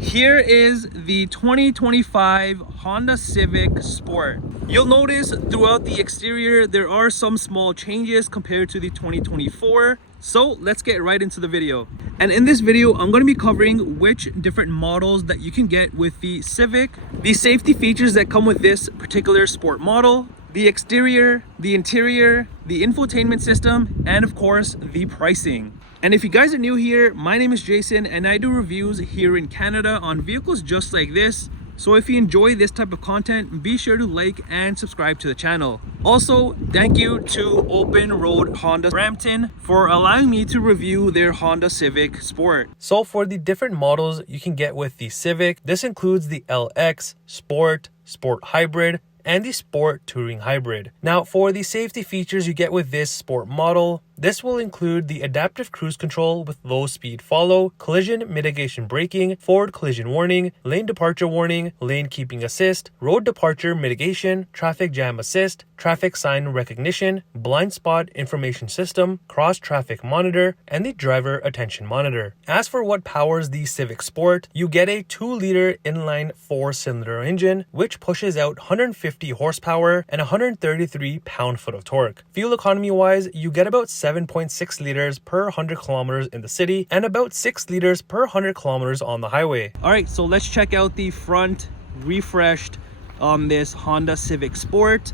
Here is the 2025 Honda Civic Sport. You'll notice throughout the exterior there are some small changes compared to the 2024. So let's get right into the video. And in this video, I'm going to be covering which different models that you can get with the Civic, the safety features that come with this particular sport model, the exterior, the interior, the infotainment system, and of course, the pricing. And if you guys are new here, my name is Jason and I do reviews here in Canada on vehicles just like this. So if you enjoy this type of content, be sure to like and subscribe to the channel. Also, thank you to OpenRoad Honda Brampton for allowing me to review their Honda Civic Sport. So for the different models you can get with the Civic, this includes the LX, Sport, Sport Hybrid, and the Sport Touring Hybrid. Now for the safety features you get with this sport model, this will include the adaptive cruise control with low speed follow, collision mitigation braking, forward collision warning, lane departure warning, lane keeping assist, road departure mitigation, traffic jam assist, traffic sign recognition, blind spot information system, cross traffic monitor, and the driver attention monitor. As for what powers the Civic Sport, you get a 2-liter inline 4-cylinder engine which pushes out 150 horsepower and 133 pound-foot of torque. Fuel economy wise, you get about 7.6 liters per 100 kilometers in the city and about 6 liters per 100 kilometers on the highway. All right, so let's check out the front refreshed on this Honda Civic Sport.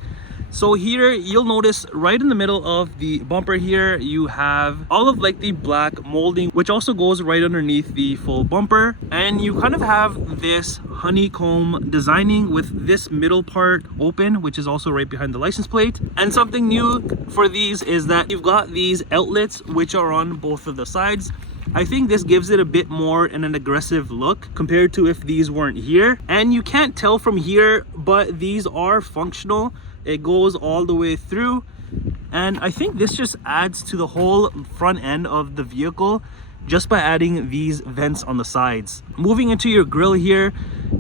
So here you'll notice right in the middle of the bumper here you have all of like the black molding, which also goes right underneath the full bumper, and you kind of have this honeycomb designing with this middle part open, which is also right behind the license plate. And something new for these is that you've got these outlets which are on both of the sides. I think this gives it a bit more in an aggressive look compared to if these weren't here. And you can't tell from here, but these are functional. It goes all the way through, and I think this just adds to the whole front end of the vehicle just by adding these vents on the sides. Moving into your grille here,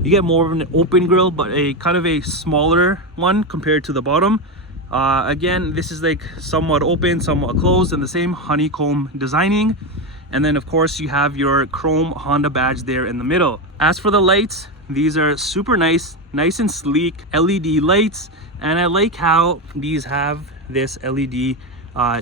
you get more of an open grille, but a kind of a smaller one compared to the bottom. Again, this is like somewhat open, somewhat closed, and the same honeycomb designing. And then of course you have your chrome Honda badge there in the middle. As for the lights, these are super nice and sleek LED lights, and I like how these have this LED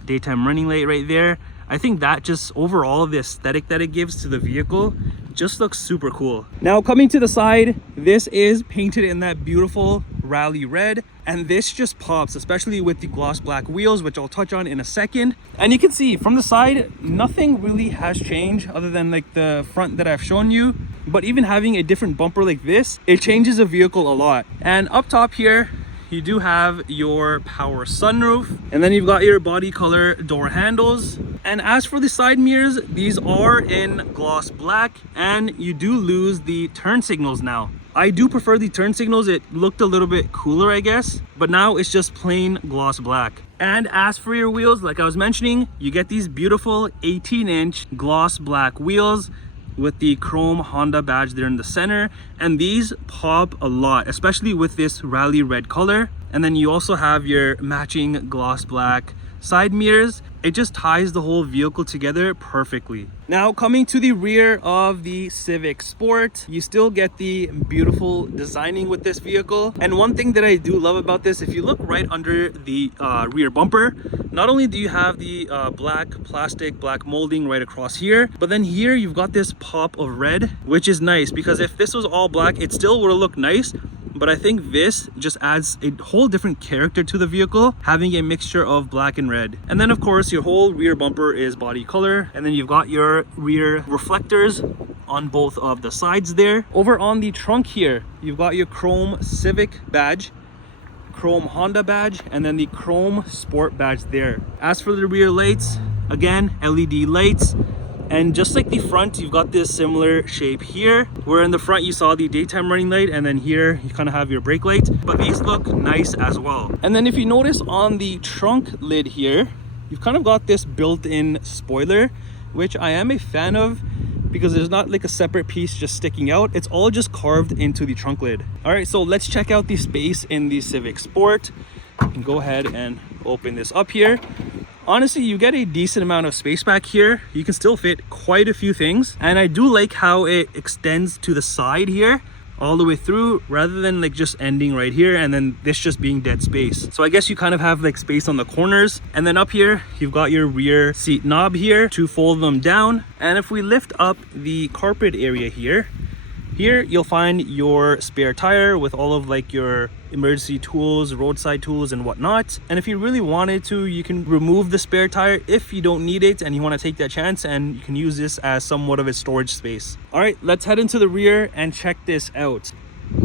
daytime running light right there. I think that just overall the aesthetic that it gives to the vehicle just looks super cool. Now coming to the side, this is painted in that beautiful rally red, and this just pops, especially with the gloss black wheels, which I'll touch on in a second. And you can see from the side nothing really has changed other than like the front that I've shown you, but even having a different bumper like this, it changes the vehicle a lot. And up top here you do have your power sunroof, and then you've got your body color door handles. And as for the side mirrors, these are in gloss black, and you do lose the turn signals now. I do prefer the turn signals. It looked a little bit cooler, I guess, but now it's just plain gloss black. And as for your wheels, like I was mentioning, you get these beautiful 18-inch gloss black wheels with the chrome Honda badge there in the center, and these pop a lot, especially with this rally red color. And then you also have your matching gloss black side mirrors. It just ties the whole vehicle together perfectly. Now coming to the rear of the Civic Sport, you still get the beautiful designing with this vehicle. And one thing that I do love about this, if you look right under the rear bumper, not only do you have the black plastic black molding right across here, but then here you've got this pop of red, which is nice because if this was all black, it still would have looked nice. But I think this just adds a whole different character to the vehicle, having a mixture of black and red. And then of course your whole rear bumper is body color, and then you've got your rear reflectors on both of the sides there. Over on the trunk here, you've got your chrome Civic badge, chrome Honda badge, and then the chrome Sport badge there. As for the rear lights, again LED lights. And just like the front, you've got this similar shape here, where in the front you saw the daytime running light, and then here you kind of have your brake light, but these look nice as well. And then if you notice on the trunk lid here, you've kind of got this built-in spoiler, which I am a fan of because there's not like a separate piece just sticking out. It's all just carved into the trunk lid. All right, so let's check out the space in the Civic Sport. You can go ahead and open this up here. honestly, you get a decent amount of space back here. You can still fit quite a few things, and I do like how it extends to the side here all the way through, rather than like just ending right here and then this just being dead space. So I guess you kind of have like space on the corners. And then up here you've got your rear seat knob here to fold them down. And if we lift up the carpet area here, you'll find your spare tire with all of like your emergency tools, roadside tools and whatnot. And if you really wanted to, you can remove the spare tire if you don't need it and you want to take that chance, and you can use this as somewhat of a storage space. All right, let's head into the rear and check this out.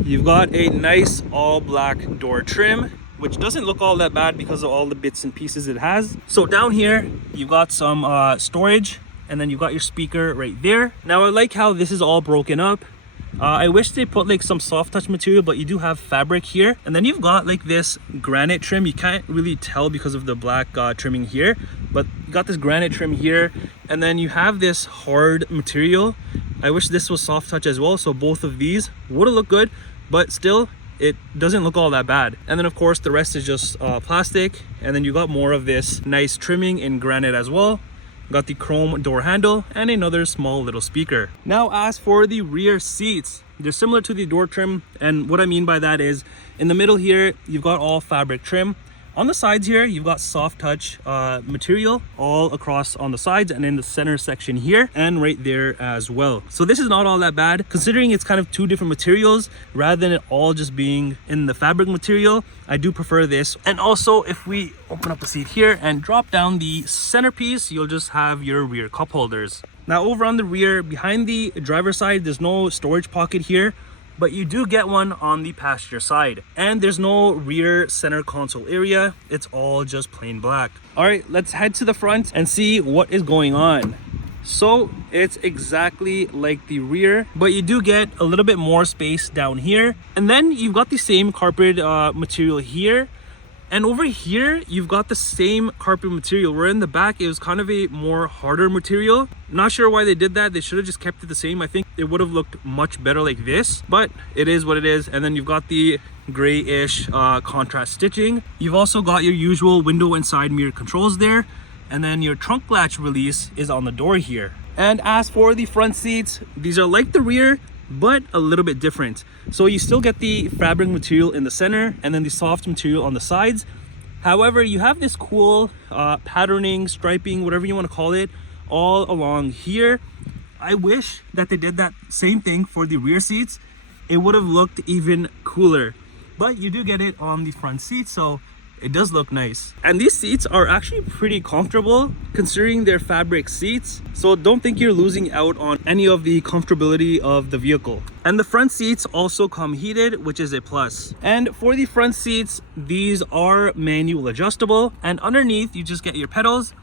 You've got a nice all black door trim, which doesn't look all that bad because of all the bits and pieces it has. So down here, you've got some storage, and then you've got your speaker right there. Now I like how this is all broken up. I wish they put like some soft touch material, but you do have fabric here. And then you've got like this granite trim. You can't really tell because of the black trimming here, but you got this granite trim here. And then you have this hard material. I wish this was soft touch as well, so both of these would have looked good, but still it doesn't look all that bad. And then of course the rest is just plastic. And then you got more of this nice trimming in granite as well. Got the chrome door handle and another small little speaker. Now as for the rear seats, they're similar to the door trim, and what I mean by that is in the middle here you've got all fabric trim. On the sides here you've got soft touch material all across on the sides and in the center section here and right there as well. So this is not all that bad considering it's kind of two different materials rather than it all just being in the fabric material. I do prefer this. And also if we open up the seat here and drop down the centerpiece, you'll just have your rear cup holders. Now over on the rear behind the driver's side, there's no storage pocket here, but you do get one on the passenger side. And there's no rear center console area. It's all just plain black. All right, let's head to the front and see what is going on. So it's exactly like the rear, but you do get a little bit more space down here. And then you've got the same carpet material here. And over here, you've got the same carpet material, where in the back, it was kind of a more harder material. Not sure why they did that. They should have just kept it the same. I think it would have looked much better like this, but it is what it is. And then you've got the grayish contrast stitching. You've also got your usual window and side mirror controls there. And then your trunk latch release is on the door here. And as for the front seats, these are like the rear, but a little bit different. So you still get the fabric material in the center and then the soft material on the sides. However, you have this cool patterning, striping, whatever you want to call it, all along here. I wish that they did that same thing for the rear seats. It would have looked even cooler, but you do get it on the front seat, so it does look nice. And these seats are actually pretty comfortable considering they're fabric seats, so don't think you're losing out on any of the comfortability of the vehicle. And the front seats also come heated, which is a plus. And for the front seats, these are manual adjustable, and underneath you just get your pedals.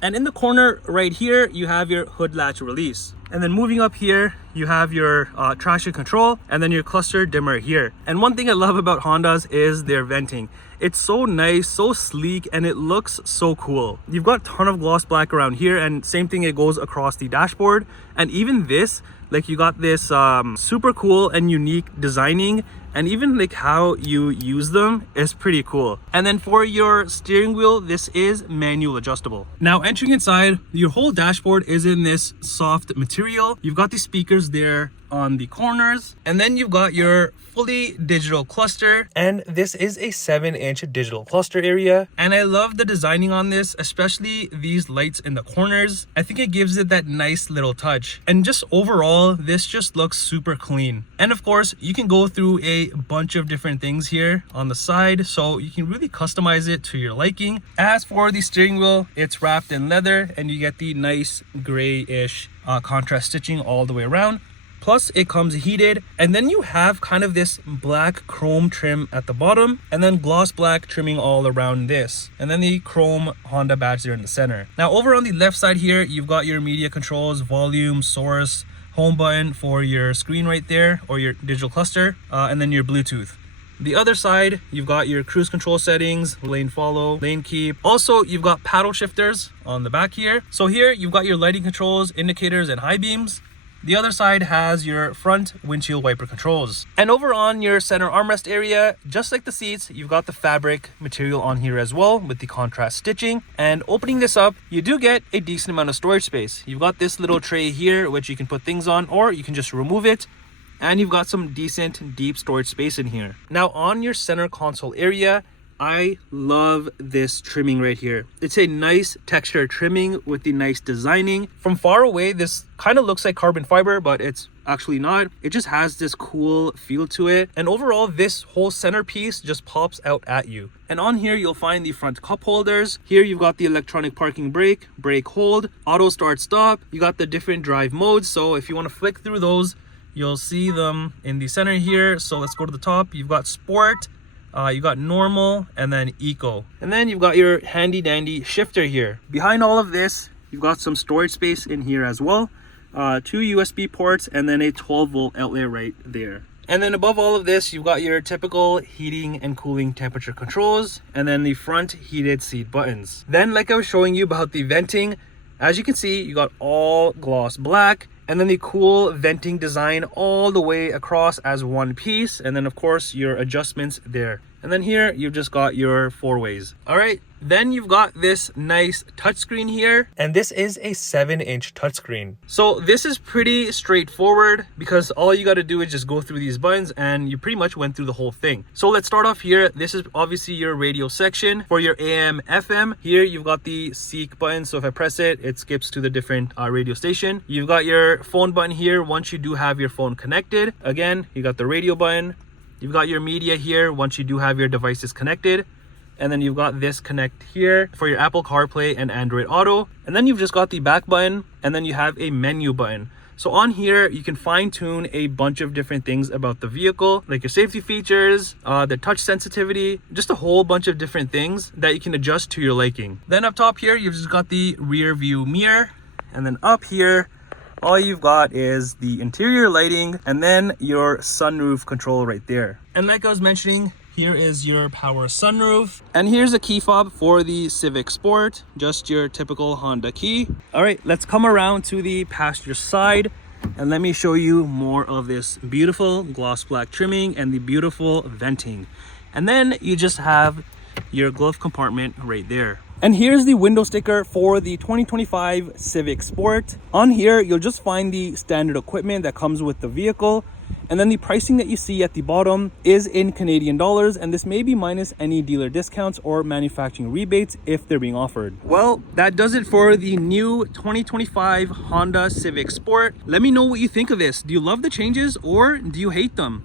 And in the corner right here, you have your hood latch release. And then moving up here, you have your traction control and then your cluster dimmer here. And one thing I love about Hondas is their venting. It's so nice, so sleek, and it looks so cool. You've got a ton of gloss black around here, and same thing, it goes across the dashboard. And even this, like you got this super cool and unique designing, and even like how you use them is pretty cool. And then for your steering wheel, this is manual adjustable. Now entering inside, your whole dashboard is in this soft material. You've got the speakers there on the corners, and then you've got your fully digital cluster, and this is a 7-inch digital cluster area. And I love the designing on this, especially these lights in the corners. I think it gives it that nice little touch, and just overall this just looks super clean. And of course you can go through a bunch of different things here on the side, so you can really customize it to your liking. As for the steering wheel, it's wrapped in leather, and you get the nice grayish contrast stitching all the way around. Plus it comes heated, and then you have kind of this black chrome trim at the bottom, and then gloss black trimming all around this, and then the chrome Honda badge there in the center. Now over on the left side here, you've got your media controls, volume, source, home button for your screen right there, or your digital cluster, and then your Bluetooth. The other side, you've got your cruise control settings, lane follow, lane keep. Also, you've got paddle shifters on the back here. So here, you've got your lighting controls, indicators, and high beams. The other side has your front windshield wiper controls. And over on your center armrest area, just like the seats, you've got the fabric material on here as well with the contrast stitching. And opening this up, you do get a decent amount of storage space. You've got this little tray here, which you can put things on, or you can just remove it. And you've got some decent deep storage space in here. Now on your center console area, I love this trimming right here. It's a nice texture trimming with the nice designing. From far away, this kind of looks like carbon fiber, but it's actually not. It just has this cool feel to it. And overall, this whole centerpiece just pops out at you. And on here, you'll find the front cup holders. Here, you've got the electronic parking brake, brake hold, auto start stop. You got the different drive modes. So if you want to flick through those, you'll see them in the center here. So let's go to the top. You've got sport, you got normal, and then eco. And then you've got your handy dandy shifter here. Behind all of this, you've got some storage space in here as well. 2 USB ports and then a 12-volt outlet right there. And then above all of this, you've got your typical heating and cooling temperature controls, and then the front heated seat buttons. Then, like I was showing you about the venting, as you can see, you got all gloss black, and then the cool venting design all the way across as one piece. And then of course your adjustments there. And then here you've just got your 4-ways. All right, then you've got this nice touchscreen here. And this is a 7-inch touchscreen. So this is pretty straightforward because all you got to do is just go through these buttons and you pretty much went through the whole thing. So let's start off here. This is obviously your radio section for your AM, FM. Here you've got the seek button. So if I press it, it skips to the different radio station. You've got your phone button here once you do have your phone connected. Again, you got the radio button. You've got your media here once you do have your devices connected. And then you've got this connect here for your Apple CarPlay and Android Auto. And then you've just got the back button, and then you have a menu button. So on here, you can fine tune a bunch of different things about the vehicle, like your safety features, the touch sensitivity, just a whole bunch of different things that you can adjust to your liking. Then up top here, you've just got the rear view mirror. And then up here, all you've got is the interior lighting and then your sunroof control right there. And like I was mentioning, here is your power sunroof. And here's a key fob for the Civic Sport, just your typical Honda key. All right, let's come around to the passenger side and let me show you more of this beautiful gloss black trimming and the beautiful venting. And then you just have your glove compartment right there. And here's the window sticker for the 2025 Civic Sport. On here, you'll just find the standard equipment that comes with the vehicle. And then the pricing that you see at the bottom is in Canadian dollars, and this may be minus any dealer discounts or manufacturing rebates if they're being offered. Well, that does it for the new 2025 Honda Civic Sport. Let me know what you think of this. Do you love the changes or do you hate them?